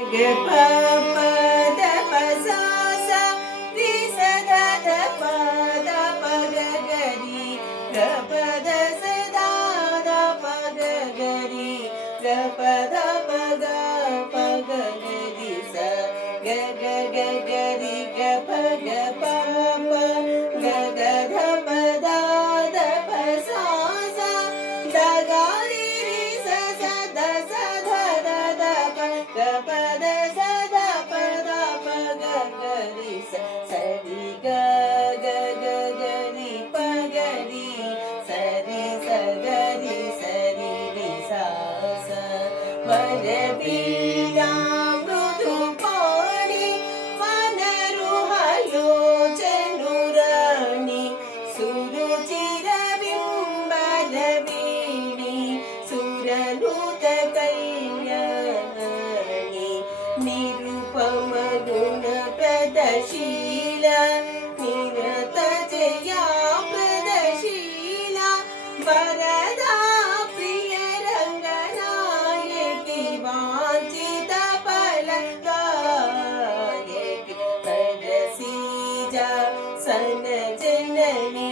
ग प प द प सा सा रि स द ध प द प ग ग रि ग प द स दा ದ ಪ ಗ ಗ ರಿ ಗ ಪ ದ ಪ ಗ ಪ ಗ ಗ ರಿ ಸ ಗ ಗ ಗ ಗ ರಿ ಗ ಪ ಗ ಪ ಪ ಗ ಗ ಧ ಪ ದ ದ ಪ ಸಾ ಸಾ ದ ಗ ರಿ ರಿ ಸ ಸ ದ ಸ ಧ ದ ದ ಪ ಗ ಪ ದ ಸ ದ ಪ ದ ಪ ಗ ಗ ರಿ ಸ ಸ ರಿ ಗ ಗ ಗ ಗ ರಿ ಪ ಗ ರಿ ಸ ರಿ ಸ ಗ ರಿ ಸ ರಿ ರಿ ಸ ಸ ವರ ಬೀಣಾ ಮೃದು ಪಾಣಿ ವನರುಹಲೋಚನು ರಾಣಿ ಸುರುಚಿರ ಬಿಂಬಲ ವೀಣಿ ಸುರನುತ ಕಲ್ಯಾಣಿ ನಿರುಪಮ ಗುಣ ಪ್ರದಶೀಲ ನಿರತ ಜಯಾ ಪ್ರದಶೀಲ ವರದಾ ಪ್ರಿಯ ರಂಗನಾಯಕಿ ವಾಂಚಿತ ಫಲದಾಯಕಿ ಪರಸೀಜ ಸನ ಜನನಿ